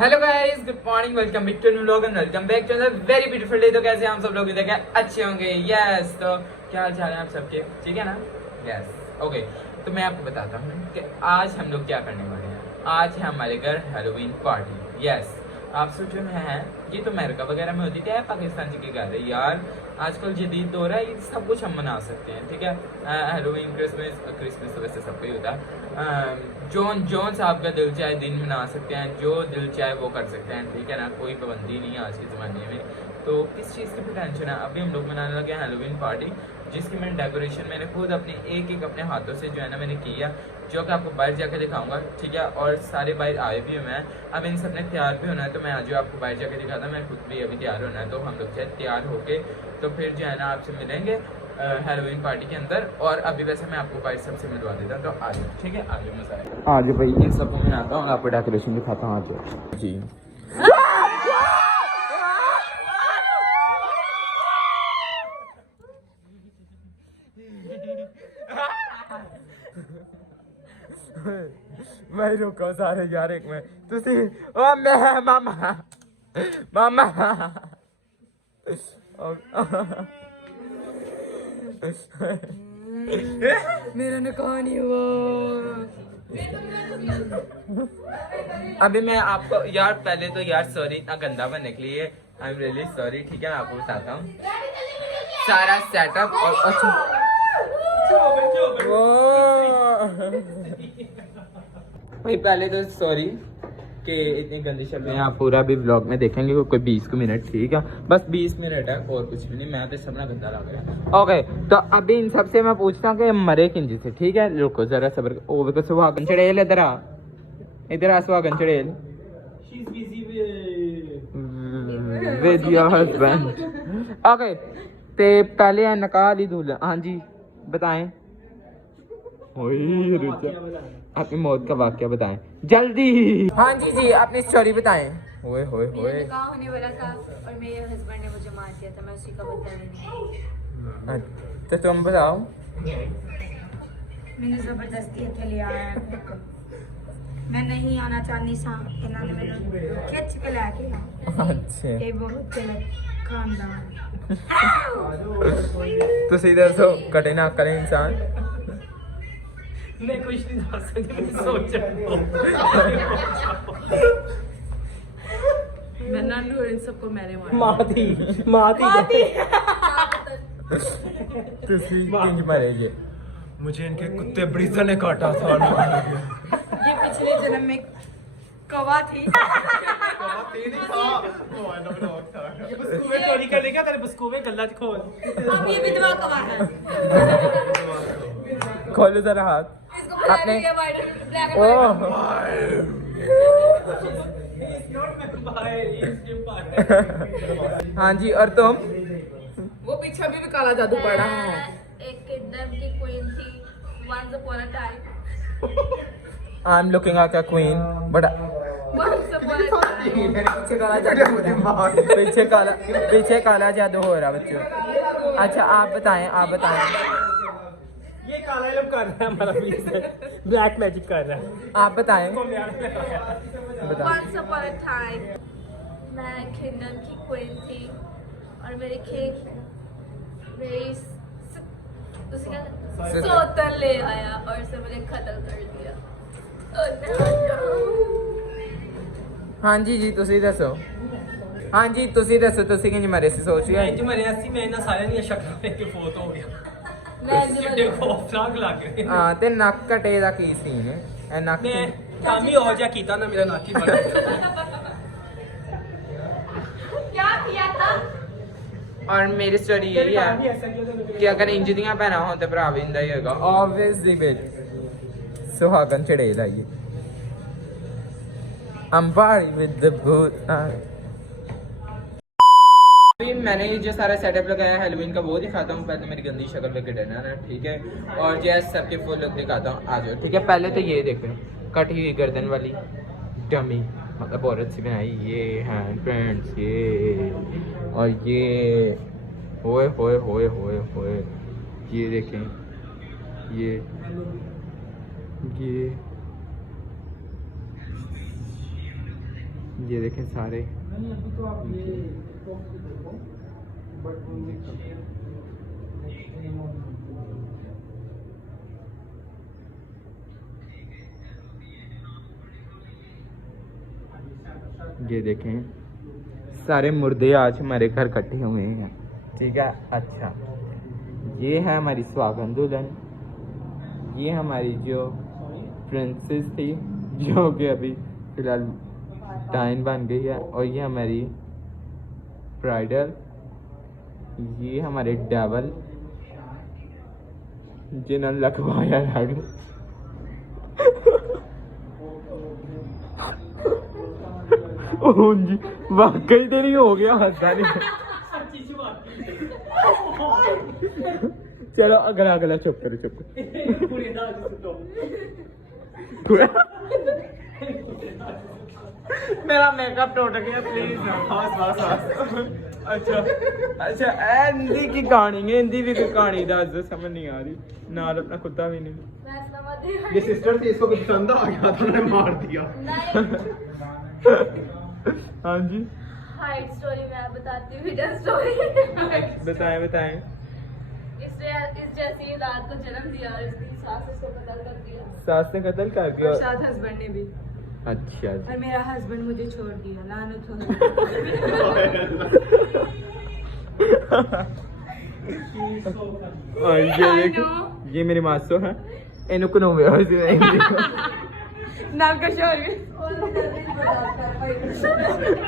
Hello guys, good morning, welcome back to new vlog and welcome back to another very beautiful day. तो कैसे हैं हम सब लोग? देखें अच्छे होंगे। यस, तो क्या हाल चाल है आप सबके? ठीक है ना? Yes, okay. तो मैं आपको बताता हूँ कि आज हम लोग क्या करने वाले हैं। आज है हमारे घर हैलोवीन पार्टी। यस, आप सोच रहे हैं ये तो अमेरिका वगैरह में होती है, पाकिस्तान जी के घर है यार। आजकल जदीद दौर है, ये सब कुछ हम मना सकते हैं। ठीक है, हैलोवीन, क्रिसमस तो वैसे सबका ही होता है। जोन साहब का दिल चाहे दिन मना सकते हैं, जो दिल चाहे वो कर सकते हैं। ठीक है ना, कोई पाबंदी नहीं है आज के ज़माने में। तो किस चीज़ की भी टेंशन है? अभी हम लोग मनाने लगे हैलोवीन पार्टी, जिसकी मैंने डेकोरेशन मैंने खुद अपने हाथों से जो है ना मैंने किया, जो कि आपको बाहर जाकर दिखाऊंगा। ठीक है, और सारे बाहर आए भी हुए हैं। अब इन सब ने तैयार भी होना है, तो मैं आज आपको बाहर जाकर दिखाता। मैं खुद भी अभी तैयार होना है, तो हम लोग चाहे तैयार होके तो फिर जो है ना आपसे मिलेंगे हैलोवीन पार्टी के अंदर। और अभी वैसे मैं आपको बाहर सबसे मिलवा देता हूँ, तो आ जाओ। ठीक है, आ जाओ, मजा आएगा। आ जाओ भाई, इन सबको मैं आता हूँ, आपको डेकोरेशन दिखाता हूँ। आ जाओ जी। मैं रुको सारे यार, एक मैं तुसी ओ मैं मामा मामा मेरा निकाह नहीं हुआ। अभी मैं आपको यार पहले तो यार सॉरी इतना गंदा बनने के लिए, आई एम रियली सॉरी। ठीक है, मैं आपको बताता हूँ सारा सेटअप और अच्छा भाई पहले तो सॉरी कि इतनी गंदी शक्ल है। आप पूरा भी ब्लॉग में देखेंगे कोई 20 मिनट। ठीक है, बस 20 मिनट है और कुछ भी नहीं। मैं तो सबना गंदा लग रहा है। ओके, तो अभी इन सबसे मैं पूछता हूँ कि मरे किंजी से। ठीक है, रुको जरा सबर। ओ तो सुहागन चढ़ेल, इधर आ सुहागन चढ़ेल विद योर हस्बैंड। ओके, ते पहले है नकाह दी दूल्हा। हाँ जी बताएं। अपनी मौत का वाक्य बताएं जल्दी। हाँ जी जी, अपनी स्टोरी बताएं। होए होए मेरा होए। निकाह होने वाला था और मेरे हस्बैंड ने मुझे मार दिया था। मैं उसी का बदला लेने तो तुम बताओ। मैंने जबरदस्ती अकेले आया। मैं नहीं आना चाहनी सा, इन्होंने मैंने खिंच के लाके। अच्छा, ये बहुत गलत खानदान। तो सीधा सो कटे ना करे इंसान। मैं कुछ नहीं कर सकती, मैं सोच रहा मैं नानू और इन सबको मैंने माती तुसी किंज मरेगे। मुझे इनके कुत्ते ब्रीजर ने काटा था। ये पिछले जन्म में कवा थी। चोरी कर लेगा तेरे बस्कूवे गल्ला खोल। अब ये विधवा कवा है। खोलो जरा हाथ अपने। ओह हाँ जी, और तुम? वो पीछे भी काला जादू पड़ा है। एक किंगडम की क्वीन थी once upon a time. I am looking at a queen but Once upon a time. पीछे काला जादू हो रहा बच्चों। अच्छा आप बताएं। ये काला इल्म कर रहा है हमारा पीछे, ब्लैक मैजिक कर रहा है। आप बताएं। Once upon a time, मैं किंगडम की क्वीन थी और मेरे किंग मेरी उसी का सौतन ले आया और उसे मुझे कत्ल कर दिया। हाँ जी जी, तुसी दसो। हाँ जी तुसी दसो, तुसी किंज मरे सी सोच मैं इंज मरिया सी, मैं इन्हां सारियां दी शक्लां देख के फोत हो गया। किड्डे खौफनाक लग रहे। हाँ, ते नक कटे दा की सीन है? ए नक मैं काम ही हो जा कीता ना, मेरा नाक ही बड़ा। क्या किया था? और मेरी स्टोरी यही है कि अगर इंज दियां भैना हो तो भरा भी इंदा ही होगा ऑब्वियसली। बिट सुहागन चढ़ेल आई अंबारी विद द भूत। मैंने जो सारा सेटअप लगाया हैलोवीन का वो दिखाता हूँ। पहले मेरी गंदी शक्ल पे डिनर है, ठीक है, और जैसे सबके फुल लुक दिखाता हूँ। आ जाओ। ठीक है, पहले तो ये देखो, कटी हुई गर्दन वाली डमी, मतलब औरत सी बनाई। ये हैंड फ्रेंड्स, ये और ये होए होए होए होए होए, ये देखें, ये ये देखें सारे ये देखें सारे मुर्दे आज हमारे घर इकट्ठे हुए हैं। ठीक है, अच्छा ये है हमारी सुहागन दुल्हन, ये हमारी जो प्रिंसेस थी जो कि अभी फिलहाल टाइन बन गई है, और ये हमारी ब्राइडल, ये हमारे डेवल जिन्होंने लखवाया लाडू। ओह जी वाकई तो नहीं हो गया, हंसता नहीं। चलो अगला अगला चुप करो चुप करो। मेरा मेकअप टूट गया प्लीज। अच्छा अच्छा हिंदी की कहानी है, हिंदी भी कोई कहानी दस दो, समझ नहीं आ रही, नाल अपना कुत्ता भी नहीं। ये सिस्टर थी, इसको कुछ पसंद आ गया था, उन्होंने मार दिया। हाँ जी हाइट स्टोरी मैं बताती हूँ, हिडन स्टोरी। बताएं बताएं। इस जैसी रात को जन्म दिया और इसकी सास ने इसको कत्ल कर दिया। सास ने कत्ल कर दिया, साथ हस्बैंड ने भी। अच्छा जी। और मेरा हस्बैंड मुझे छोड़ दिया, लानत हो। और ये देखो ये मेरी मासो है, इनको कनो में नाम का शोर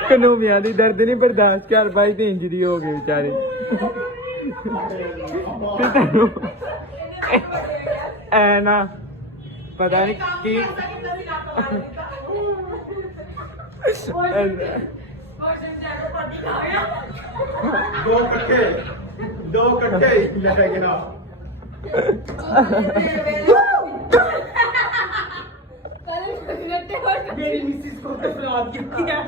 कनोमिया दी दर्द नहीं बर्दाश्त कर पाई ते इंजरी हो गई बेचारे। ऐ ना पता नहीं की दो कट्टे लगा गया। मेरी मिसेस को तो फ्लॉट किया।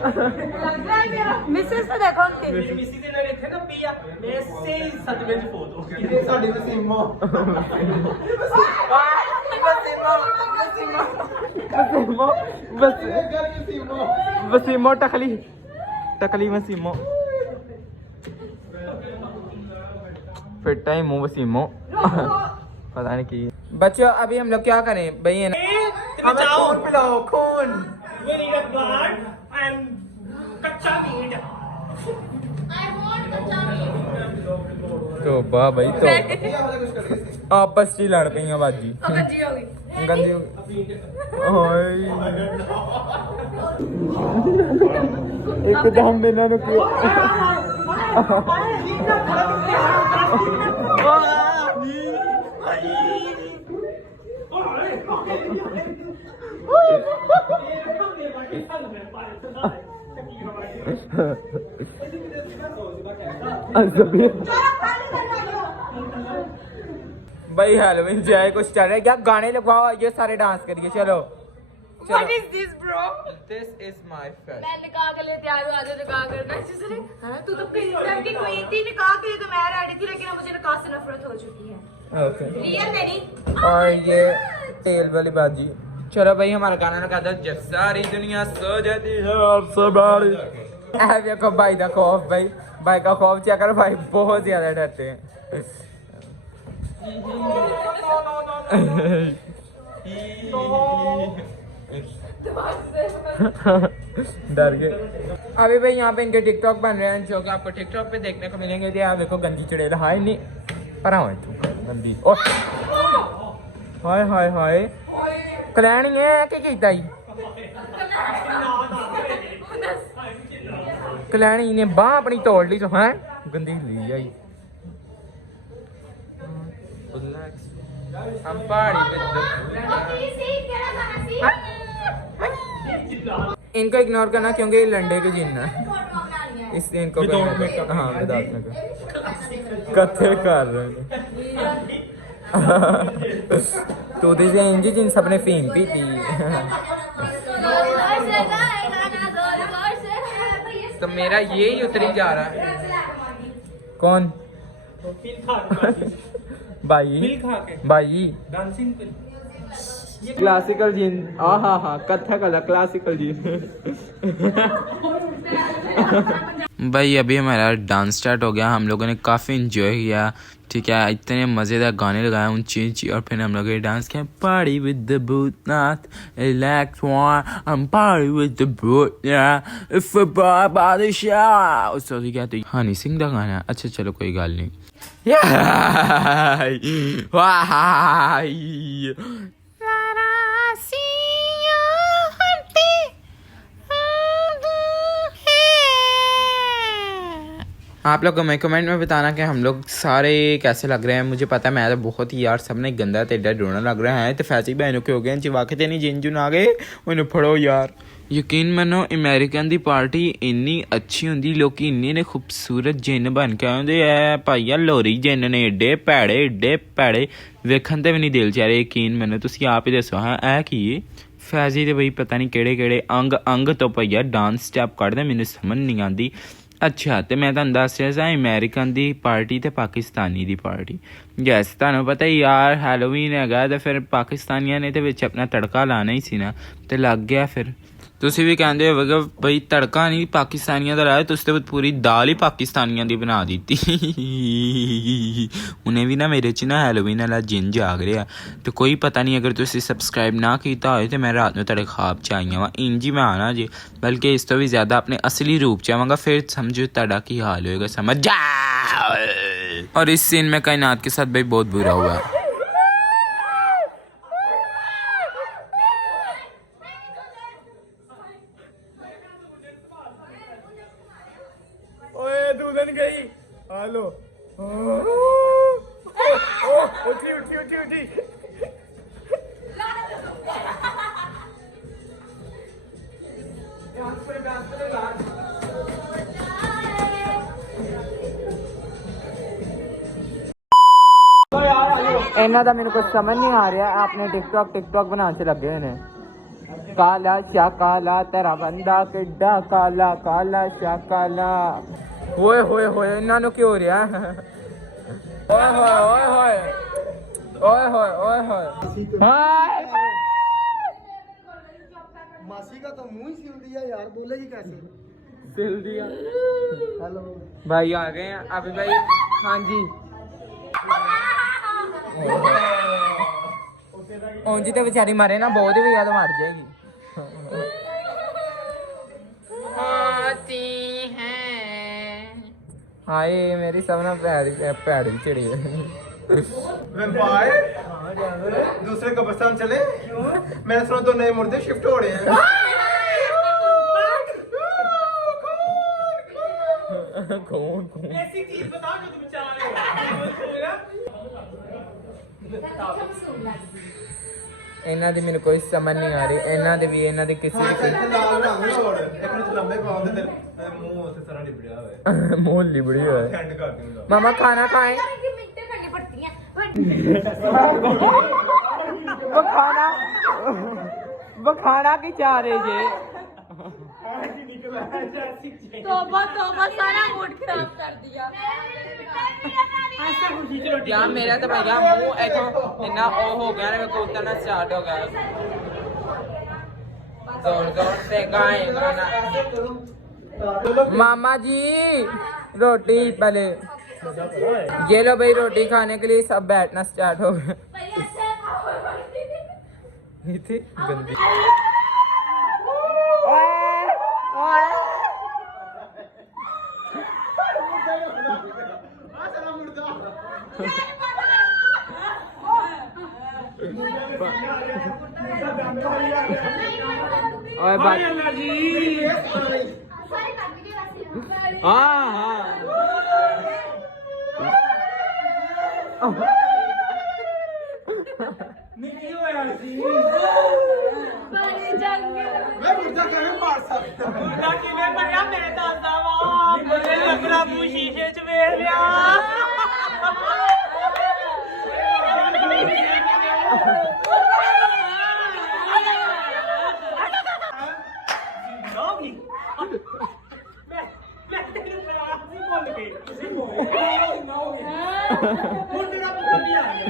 मिसेस तो देखो उनकी। मेरी मिसेस ने लिखे ना पिया, मैं से ही सदमे में फोटो। ये साड़ी वसीमो। वसीमो टकली टकली वसीमो फिर टाइम वसीमो पता नहीं की। बच्चों अभी हम लोग क्या करें भाई, है ना हमें खून पिलाओ खून। We need a blood and कच्चा मीट। तो वाह भाई तो आपस च लड़ पई बाजी गंदी हो गई। गंदी हो गई। एकदम बिना नु भाई हेलोवीन जाए कुछ चल रहा है क्या, गाने लगवाओ ये सारे डांस करिए। चलो What is this, bro? This is my fest. मैं निकाह के लिए तैयार हूँ, आधे निकाह करना है जिसने। हाँ तू तो किंगडम की क्वीन थी, निकाह के लिए तो मैं रेडी थी, लेकिन अब मुझे निकाह से नफरत हो चुकी है। ओके रियल नहीं। और ये तेल वाली बाजी। चलो भाई हमारा गाना लगा दो, जब सारी दुनिया सो जाती है अब सब देखो भाई का खौफ, भाई का खौफ चेक करो, भाई बहुत ज्यादा डरते हैं। डर गए। अभी भाई यहाँ पे इनके टिकटॉक बन रहे हैं जो कि आपको टिकटॉक पे देखने को मिलेंगे। जी आप देखो गंदी चुड़ैल, हाय नहीं पर गंदी। ओ हाय हाय हाय कलैनी है कि कीता ही कलैनी ने बाह अपनी तोड़ ली तो है गंदी ली आई। हम पहाड़ी इनको इग्नोर करना क्योंकि ये लंडे के जिन है, इसलिए इनको हाँ विदाउट मेकअप कथे कर रहे हैं। तो दिस इंजी जिन सबने फीम पी थी। तो मेरा ये ही उतरी जा रहा है। कौन भाई भाई डांसिंग क्लासिकल जीन, हाँ हाँ कथक वाला क्लासिकल जीन। भाई अभी हमारा डांस स्टार्ट हो गया, हम लोगों ने काफ़ी इंजॉय किया, ठीक है, इतने मज़ेदार गाने लगाए ऊंची ऊंची, और फिर हम लोगों ने डांस किया पार्टी विद द भूतनाथ इलेक्ट वन, हम पार्टी विद द भूतनाथ इफ बादशाह, उस क्या तो हनी सिंह का गाना है। अच्छा चलो कोई गल नहीं। आप लोग हमें कमेंट में बताना कि हम लोग सारे कैसे लग रहे हैं। मुझे पता है मैं तो बहुत ही यार सबने गंदा तेडा ढूंढना लग रहा है, तो फैसी बहनों के हो गए जी वाकई नहीं जिन जुन आ गए उन्हें फड़ो यार। यकीन मनो अमेरिकन दी पार्टी इन्नी अच्छी होंदी, लोग इन्ने ने खूबसूरत जिन बन के आते है भाईया, लोरी जिन ने एडे भैड़े वेखन ते भी नहीं दिल चा रहे। यकीन मनो तुसी आप ही दसो हाँ ऐ की फैजी ते बई पता नहीं केड़े अंग तो भईया डांस स्टैप कढ़दे, मैनू समझ नहीं आती। अच्छा तो मैं तुहानू दस रहा सा अमेरिकन दी पार्टी ते पाकिस्तानी दी पार्टी। यस तुहानू पता ही यार हैलोवीन हैगा, तो फिर पाकिस्तानियां ने तो विच अपना तड़का लाना ही सी ना, तो लग गया। फिर तुसी भी कहते हो बई तड़का नहीं पाकिस्तानियां दा लाया, तुस तो पूरी दाल ही पाकिस्तानियां दी बना दी। उन्हें भी ना मेरे च ना हैलोवीन वाला जिन जाग रहा, तो कोई पता नहीं अगर तुसी सब्सक्राइब ना किया हो तो मैं रात में तेरे ख्वाब च आई हाँ इंज ही मैं आना जी, बल्कि इस तो भी ज़्यादा अपने असली रूप च आवांगा, फिर समझो तेरा की हाल होएगा, समझ जा। और इस सीन में कायनात के साथ भाई बहुत बुरा हुआ है। ओए दुल्हन गई, हेलो उठी। इन्हों का मैंने कुछ समझ नहीं आ रहा, आपने टिकटॉक बनाने से लगे हुए काला शा काला तेरा बंदा किड्डा काला काला शा काला। होए इन्हों क्यों हो रहा है? मासी का तो मुंह ही सिल दिया यार, बोलेगी कैसे? सिल दिया। हेलो भाई आ गए हैं अभी भाई। हाँ जी जी तो बेचारी मरे ना, बहुत ही ज्यादा मर जाएगी। हाय मेरी सबना पैड़ी चिड़ी दूसरे कब्रिस्तान चले, मैंने सुना तो नए मुर्दे शिफ्ट हो रहे हैं। कौन ऐसी चीज बताओ जो तुम चाह रहे हो। इन्हों की मैंने कोई समझ नहीं आ रही, इन्हों की भी इन्हों की किसी मुंह लिबड़ी हुआ। मामा खाना खाए, बखाना की चाह रहे जे। तौबा सारा मूड खराब कर दिया। यार मेरा तो भैया मुंह ऐसा इतना ओ हो गया ना, को उतरना स्टार्ट हो गया। जोर से गाएगा ना। मामा जी रोटी पहले ये लो भाई, रोटी खाने के लिए सब बैठना स्टार्ट हो गया। गंदी ओए बात हाँ नहीं होया सी बड़ी जंग मैं मुर्दा कैसे मार सकता? मुर्दा किवें मरिया मैं दसदा वा, मुझे लगना मू शीशे च वेख लिया। मुर्दे का पता नहीं आ गया।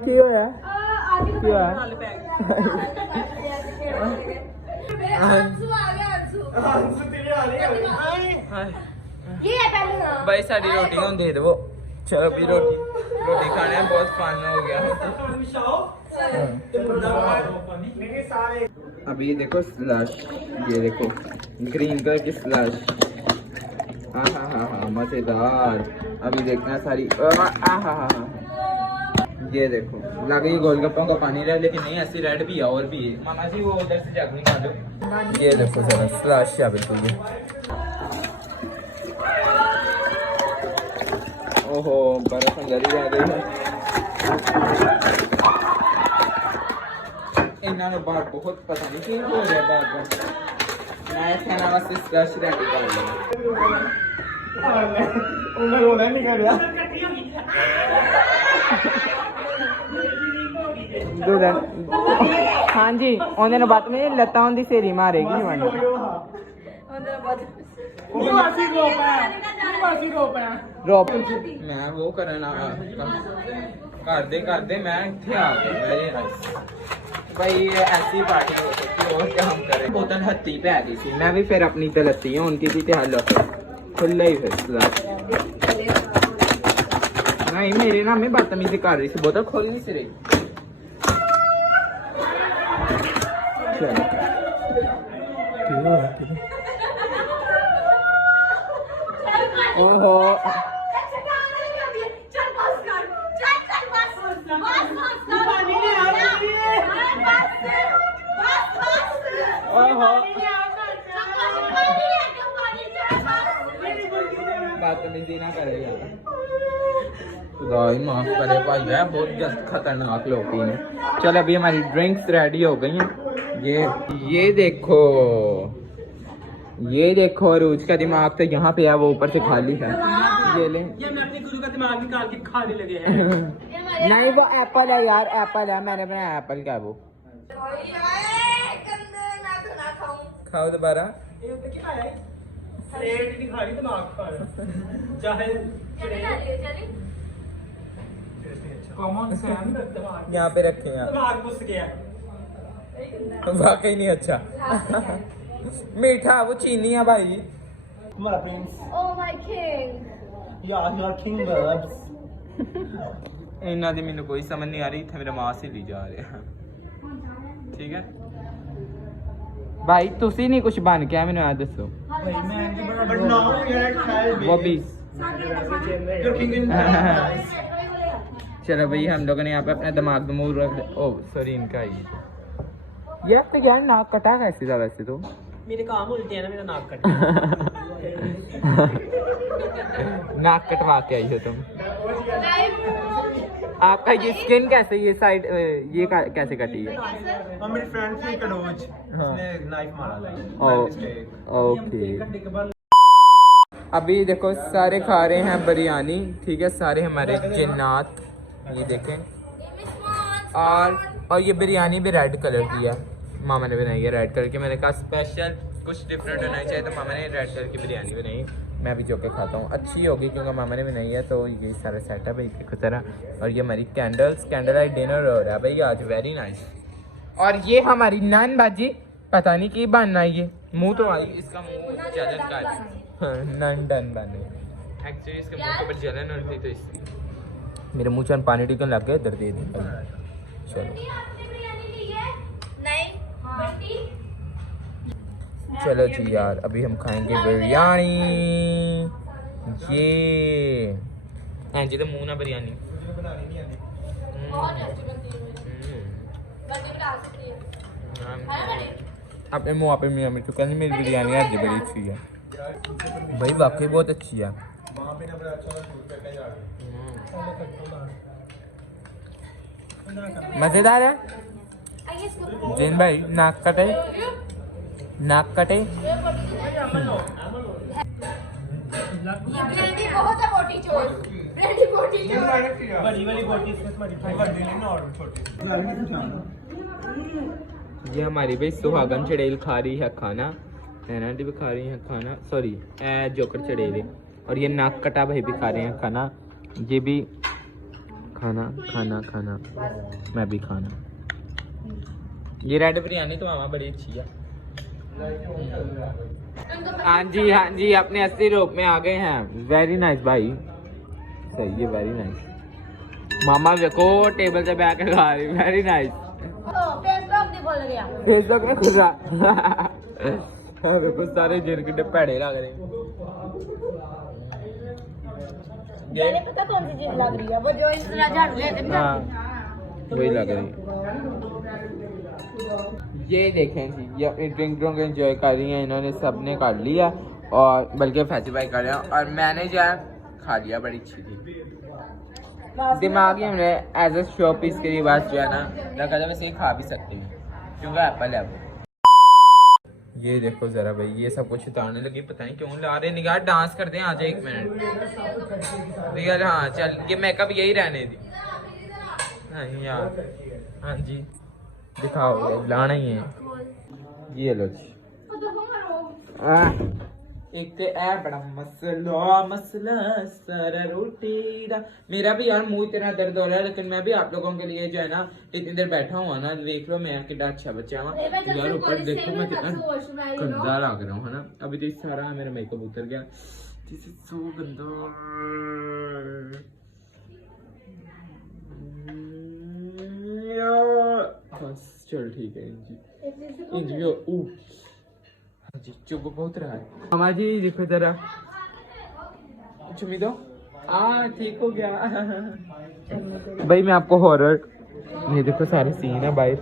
ਕੀ ਹੋਇਆ ਕੀ ਹੋਇਆ अंशु आ गया अंशु ये है पहले ना भाई साड़ी रोटी हम दे दो चलो भी रोटी खाने में बहुत फन हो गया अभी ये देखो स्लश ये देखो ग्रीन कलर की स्लश हाँ मजेदार अभी देखना सारी ये देखो लगे गोलगप्पों का पानी रहा लेकिन नहीं ऐसी रेड भी है और भी है मामा जी वो उधर से जग निकालो ये देखो जरा स्लश है बिल्कुल ये ओहो बर्फ अंदर ही आ गई है इन्होंने बाहर बहुत पता नहीं क्यों हो रहा है बार मैं खाना वास्ते स्लश रेडी कर लिया उन्हें रोना नहीं कर रहा हाँ जी उन्होंने बात में लता उनकी सहेली मारेगी रोप मैं वो करना कर दे मैं इत्थे आ गया भाई ऐसी पार्टी हो सकती और क्या हम करें बोतल हत्ती पे आ गई थी मैं भी फिर अपनी तलती हूँ उनकी थी हल खुला ही फैसला नहीं मेरे ना मैं बदतमीजी कर रही थी बोतल खोल नहीं सी रही ओहो बदतमीजी ना करेगा खुदा ही माफ करे भाई है बहुत खतरनाक लोग हैं चल अभी हमारी ड्रिंक्स रेडी हो गई हैं ये देखो अरूज का दिमाग तो यहाँ पे है वो ऊपर से खाली है ये ले ये मैं अपने गुरु का दिमाग निकाल के खाने लगे हैं नहीं वो एप्पल है यार एप्पल है मैंने बनाया एप्पल का वो खाओ दोबारा प्लेट नहीं खा रही दिमाग खा रहा चाहे कॉमन सेंस यहाँ पे रखे हैं दिमाग घुस गया वाकई नहीं अच्छा मीठा वो चीनी है भाई तुम्हारा प्रिंस Oh my king यार किंग बर्ड्स इन्ना दी मैंने कोई समझ नहीं आ रही थे मेरा मास ही ली जा रहे हैं ठीक है भाई तुसी नहीं कुछ बन के मैंने आ दसो but now we are at वो भी योर किंग इन चलो भाई हम लोगों ने यहाँ पे अपना दिमाग दमूर रख ओ सॉरी इनका ही यार तो यार नाक कटा कैसे था वैसे तो मेरे काम उल्टे है ना मेरा नाक कट नाक कटवा के आई हो तुम आपका ये स्किन कैसे ये साइड ये कैसे कटी है और मेरी फ्रेंड थी कनौज उसने नाइफ मारा ओके अभी देखो सारे खा रहे हैं बिरयानी ठीक है सारे हमारे जिन्नात ये देखें और ये बिरयानी भी रेड कलर की है मामा ने बनाई है रेड कलर की मैंने कहा स्पेशल कुछ डिफरेंट होना चाहिए तो मामा ने रेड कलर की बिरयानी बनाई मैं भी जो के खाता हूँ अच्छी होगी क्योंकि मामा ने बनाई है तो ये सारा सेटअप है देखो तरह और ये हमारी कैंडल लाइट डिनर हो रहा है भाई आज वेरी नाइस और ये हमारी नान बाजी पता नहीं की बनना ये मुँह तो आई इसका मुँह जलन का नान डन बने एक्चुअली इसके मुँह पर जलन होती तो इसलिए मेरे मुँह से पानी टिकन लग गया इधर दे दी चलो चलो जी यार अभी हम खाएंगे बिरयानी ये जी तो मुँह ना बिरयानी अपने मुँह पे मियाँ मिट्टू कहनी मेरी बिरयानी आज बड़ी अच्छी है भाई, वाकई बहुत अच्छी है। वहाँ पे ना बड़ा अच्छा शूट करके जाके मजेदार है। जिन भाई नाक कटे, नाक कटे। ब्रेडी बहुत है बोटी चोर, ब्रेडी बोटी चोर। बड़ी वाली बोटी इसमें तुम्हारी बड़ी नहीं ना और छोटी ये हमारी भाई सुहागन चड़ेल खा रही है खाना, नैना भी खा रही है खाना, सॉरी जोकर चड़ेल, और ये नाक कटा भाई भी खा रहे हैं खाना। ये भी खाना खाना खाना, मैं भी खाना। ये रेड बिरयानी तो मामा बड़ी अच्छी है। हाँ जी, अपने असली रूप में आ गए हैं। वेरी नाइस भाई, सही है, वेरी नाइस। मामा देखो टेबल से बैठ के खा रही, वेरी नाइस। फेसबुक नहीं बोल गया। फेसबुक में खुश देखो सारे जिन कितने भैड़े लग रहे हैं। मैंने पता कौन सी चीज लग रही है, वो जो इस तरह झाड़ू लेते हैं। हाँ वही लग रही है। ये देखें जी, ये अपनी ड्रिंक एंजॉय कर रही हैं, इन्होंने सबने कर लिया, और बल्कि फैसिफाई कर रहे हैं, और मैंने जो है खा लिया, बड़ी अच्छी थी। दिमागी हमने एज ए शो पीस के लिए बात जो है ना लगा था, वैसे खा भी सकते हैं क्योंकि एप्पल है वो। ये देखो जरा भाई, ये सब कुछ उतारने लगी, पता नहीं क्यों ला रहे निगाह। डांस करते हैं, आ जाए 1 मिनट रियल। हाँ चल, ये मेकअप यही रहने दी। नहीं यार, हाँ जी दिखाओ, लाना ही है। ये लो जी। एक तो है बड़ा मसला सारा रोटी दा। मेरा भी यार मुंह इतना दर्द हो रहा है, लेकिन मैं भी आप लोगों के लिए जो है ना इतनी देर बैठा हुआ ना, देख लो मैं कितना अच्छा बच्चा हूँ यार। ऊपर देखो मैं कितना गंदा लग रहा हूँ, है ना। अभी तो सारा मेरा मेकअप उतर गया, दिस इज सो गंदा। बस चल ठीक है इंजी जी, चुप बहुत रहा है। मामा जी देखो जरा, चुमी दो। ठीक हो गया भाई। मैं आपको हॉरर, ये देखो सारे सीन है बाहर।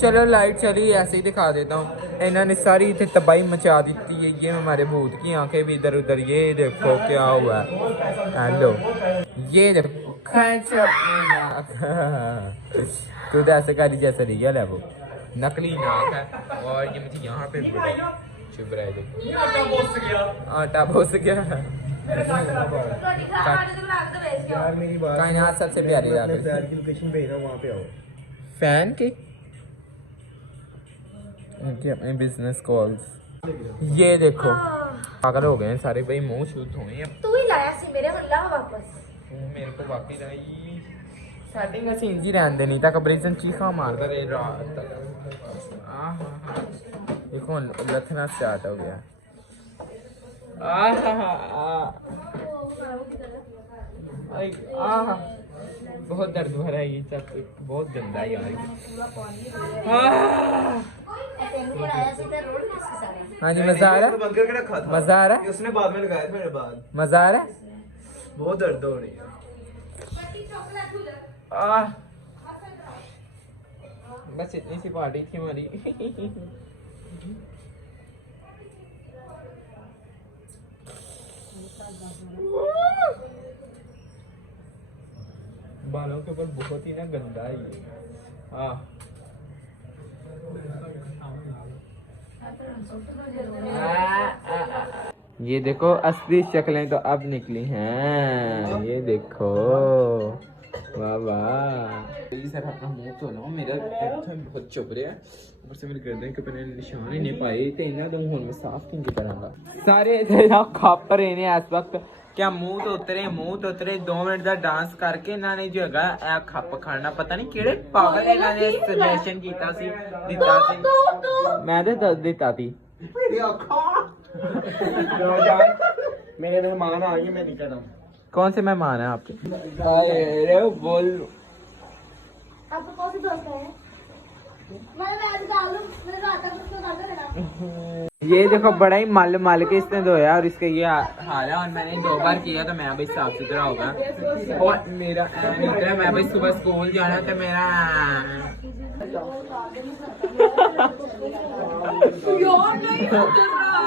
चलो लाइट चली, ऐसे ही दिखा देता हूँ। इन्होंने सारी इतनी तबाही मचा दी है। ये हमारे भूत की आंखें भी इधर उधर। ये देखो क्या हुआ है। हेलो, ये देखो तो ऐसे करी जैसे रियल है, वो नकली नाक है। और ये मुझे यहाँ पे चुप रहे, देखो आटा बोस गया। यार मेरी बात, कायनात सबसे प्यारी मैं रात है। प्यार की लोकेशन भेज रहा हूँ, वहाँ पे आओ। फैन की उनकी अपने बिजनेस कॉल्स। ये देखो पागल हो गए हैं सारे भाई, मुंह छूत हुए हैं। तू ही लाया सी मेरे हल्ला वापस। मेरे को वाकई रही सेटिंग ऐसी इंजी रहने देनी था। कब्रिजन चीखा मारता रहे रात तक। देखो लथना स्टार्ट हो गया। बहुत दर्द भरा है ये सब, बहुत गंदा है यार। हाँ जी, मजा आ रहा है, बंद करके रखा था, मजा आ रहा है, ये उसने बाद में लगाया था मेरे बाद। मजा आ रहा है। बहुत दर्द हो रही है। बस इतनी सी पार्टी थी हमारी। बालों के ऊपर बहुत ही ना गंदा है ये। ये देखो असली शक्लें तो अब निकली हैं। ये देखो, वाह वाह। ये सर अपना मुंह तो लो, मेरा बहुत चुप रहा है। ऊपर से मेरे गर्दन के ऊपर निशान ही नहीं पाए ते इन्ना तो हुन मैं साफ किंज करांगा। सारे इधर खप रहे ने इस वक्त। क्या मुंह तो उतरे 2 मिनट का डांस करके इन्होंने जो है ए खप खाना, पता नहीं केड़े पागल इन्होंने सजेशन कीता सी, दिता सी। मैं तो दस दिता थी। मेरे मेहमान आ गए, मैं नहीं कर रहा हूँ। कौन से मेहमान है आपके? अरे बोल, आपको कौन से दोस्त है? मैं आज डाल लूं, मेरे को आता है, उसको डाल दो ना। ये देखो बड़ा ही मल के इसने धोया और इसका ये हाल है। और मैंने 2 बार किया तो मैं भाई साफ सुथरा होगा। और मेरा निकला, मैं भाई सुबह स्कूल जाना तो मेरा यार नहीं उतर रहा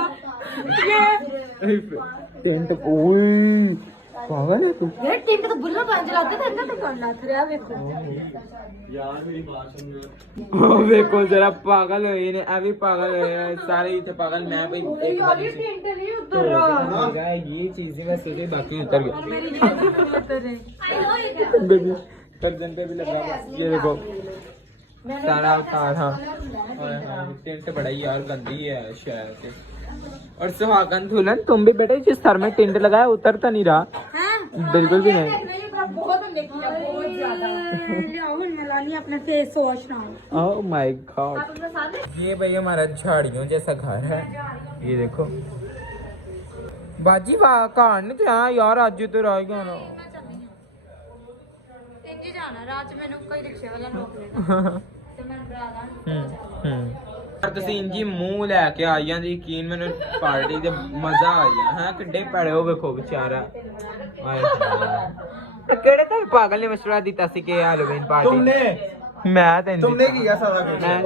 ये टेंट ओए पागल है तू यार टेंट तो बुल्ला पांच जलाते थे अंदर तक करना था यार देखो यार मेरी बात सुन देखो जरा पागल हो ये आ भी पागल है सारे इतने पागल मैं भाई एक बार ये टेंट नहीं उतर रहा ये चीजें का सीधे बाकी उतर गए मेरी नींद नहीं उतर रही बेबी गर्दन पे भी लगा हुआ। ये देखो सारा उतार हाँ टेंट बड़ा ही यार गंदी है शायद से। और सुहागन दुल्हन तुम भी बेटे जिस सर में टेंट लगाया उतरता नहीं रहा बिल्कुल भी नहीं। बहुत हमने किया बहुत ज्यादा राहुल मलानी अपना फेस वॉश ना ओह माय गॉड ये भाई हमारा झाड़ियों जैसा घर है ये देखो बाजी वाह कहां नहीं था यार आज तो रह गया ना इंजी जाना रात मैंने कोई रिक्शे वाला रोक लेगा तो मैं डरा दा ਪਰ ਤੁਸੀਂ ਇੰਜੀ ਮੂੰਹ ਲੈ ਕੇ ਆਈਆਂ ਦੀ ਯਕੀਨ ਮੈਨੂੰ ਪਾਰਟੀ ਤੇ ਮਜ਼ਾ ਆਇਆ ਹਾਂ ਕਿੱਡੇ ਪੜੇ ਹੋ ਵੇਖੋ ਵਿਚਾਰਾ ਆਏ ਕਿਹੜੇ ਤਾਂ ਪਾਗਲ ਨੇ ਮਸ਼ਵਰਾ ਦਿੱਤਾ ਸੀ ਕਿ ਹੈਲੋਵੀਨ ਪਾਰਟੀ मैं तुमने किया सारा कुछ यार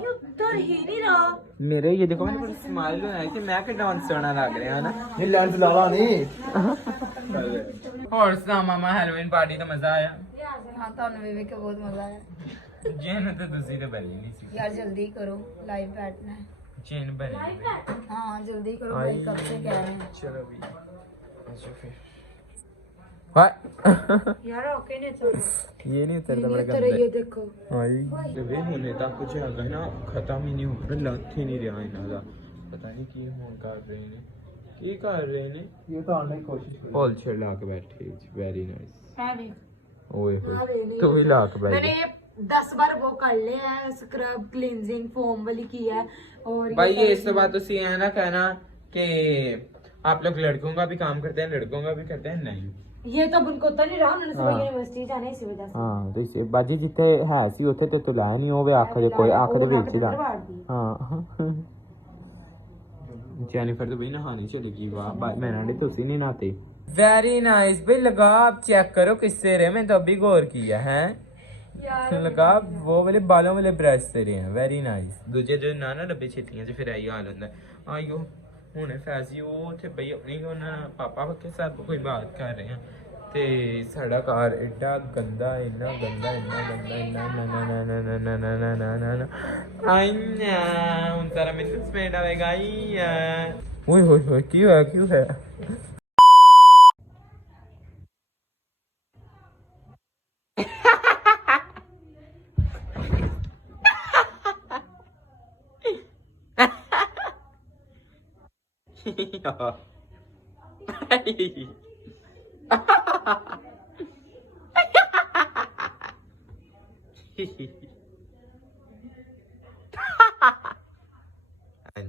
ये उतर ही नहीं रहा मेरे ये देखो मैंने बड़ी स्माइल बनाई थी मैं कि डांस सोना लग रहा है ना ये लेंस लाला नहीं और सुना मामा हैलोवीन पार्टी तो मजा आया हां ਤੁਹਾਨੂੰ ਵੀ ਵੇਖ ਕੇ ਬਹੁਤ ਮਜ਼ਾ ਆਇਆ जेन तो दूसरी तो बनी नहीं सी यार जल्दी करो लाइव बैठना है चेन बनी हाँ जल्दी करो भाई कब से कह रहे हैं चलो भी अच्छा फिर हाय यार ओके नहीं छोड़ो ये नहीं उतरता बड़ा तेरे ये देखो हाय वे होने तक कुछ है ना खत्म ही नहीं हो रहा लत ही नहीं रहा इन्हां दा पता नहीं की होन कर रहे ने की कर रहे ने ये तो आने की कोशिश कर होल छड़ ला के बैठे वेरी नाइस है भी ओए होए तू ही ला के बैठ मैंने ये 10 बार वो कर लिया है स्क्रब क्लींजिंग फोम वाली की है और भाई ये इस बात तो सी है ना कहना कि आप लोग लड़कों का भी काम करते हैं लड़कों का भी करते हैं नहीं ये तो अब उनको तो नहीं रहा उन्होंने सुबह हाँ। यूनिवर्सिटी जाने इसी वजह से ਹਾਂ ਤੇ ਇਸੇ ਬਾਜੀ ਜਿੱਥੇ ਹੈ ਸੀ ਉੱਥੇ ਤੇ ਤੂੰ ਲਾਇਆ ਨਹੀਂ ਹੋਵੇ ਅੱਖ ਦੇ ਕੋਈ ਅੱਖ ਦੇ ਵਿੱਚ ਦਾ ਹਾਂ ਜੈਨੀਫਰ तो भाई नहाने चली गई वाह मैंने नहीं तुसी नहीं नहाते वेरी नाइस भाई लगा आप चेक करो किससे रहे मैं तो अभी गौर किया है लगा वो वाले बालों वाले ब्रश से रहे हैं वेरी नाइस दूजे जो ना ना डब्बे छेतियां फिर आई हाल होता आइयो हुने फैजी वो थे भाई अपनी पापा के साथ कोई बात कर रहे हैं ते साड़ा कार एडा गंदा इन्ना गंदा इन्ना गंदा इन्ना ना ना ना ना ना ना ना ना ना ना आइया उन सारा मिनट स्मेल आएगा आइया ओए होए क्यों है हाँ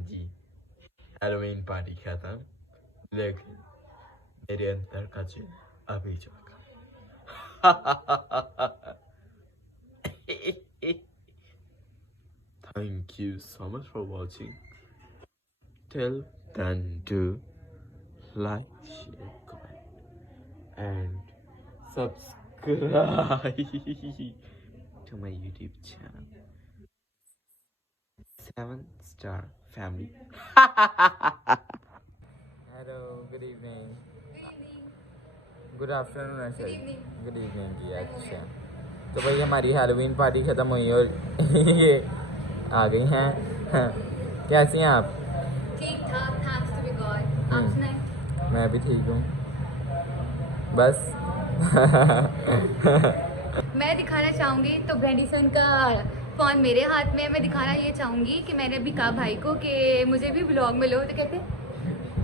जी हैलोवीन पार्टी खत्म लेकिन मेरे अंदर का चिल अभी जागा Thank you so much for watching. Till then, do like, share, comment, and subscribe to my YouTube channel. 7-star family. Hello, good evening. Good afternoon है सर गुड इवनिंग जी अच्छा तो भाई हमारी हैलोवीन पार्टी ख़त्म हुई और ये आ गई हैं कैसी हैं आप ठीक ठाक थैंक्स टू बी गॉड आप सुनाएं मैं भी ठीक हूँ बस मैं दिखाना चाहूँगी तो ब्रेंडिसन का फ़ोन मेरे हाथ में है मैं दिखाना ये चाहूँगी कि मैंने अभी कहा भाई को कि मुझे भी ब्लॉग में लो तो कहते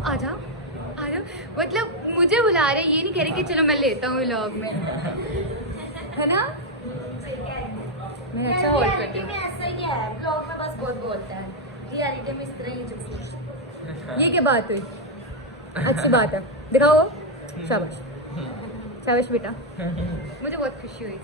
आ जाओ मतलब मुझे बुला रहे ये नहीं कह रहे कि चलो मैं लेता हूँ व्लॉग में है ना मैं अच्छा होल्ड करती हूँ ऐसा ही है व्लॉग में बस बहुत बोलता है रियलिटी में इस तरह ही चुप ये क्या बात हुई अच्छी बात है दिखाओ शाबाश शाबाश बेटा मुझे बहुत खुशी हुई